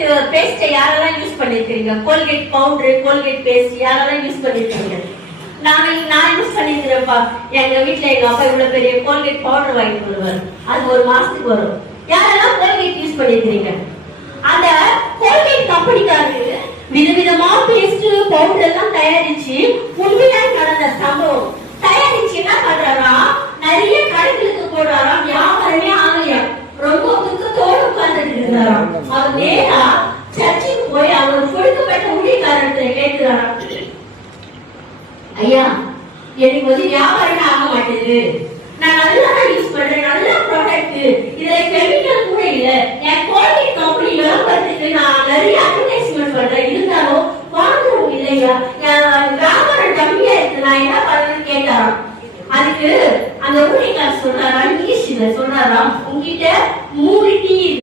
Colgate paste யாரெல்லாம் use பண்ணிருக்கீங்க? Colgate powder, Colgate paste யாரெல்லாம் யூஸ் பண்ணிருக்கீங்க? நான் யூஸ் பண்ணிருக்கிறேன்ப்பா. எங்க வீட்டுல எங்க அப்பா இவ்வளவு பெரிய கோல்கேட் பவுடர் வாங்கிட்டு வருவாரு. அது ஒரு மாசத்துக்கு வரும். யாரெல்லாம் கோல்கேட் யூஸ் பண்ணிருக்கீங்க? அந்த கோல்கேட் கம்பெனிக்காரரு விதவிதமா பேஸ்ட் பவுடர் எல்லாம் தயாரிச்சு உண்மையா நடந்த சம்பவம் தயாரிச்சு என்ன பண்றாரா, நிறைய கடைகளுக்கு போடுறாரா, வியாபாரமே ஆகலையா, ரொம்ப துக்கத்தோடு உட்கார்ந்துட்டு இருந்தாராம். அவர் நேரா சர்ச்சுக்கு போய் அவர் கொடுக்கப்பட்ட ஊழியக்காரர்களை கேட்கிறாரா, ஐயா எனக்கு வந்து வியாபாரமே ஆக மாட்டேது, நான் நல்லா யூஸ் பண்றேன், நல்ல ப்ராடக்ட், இதுல கெமிக்கல்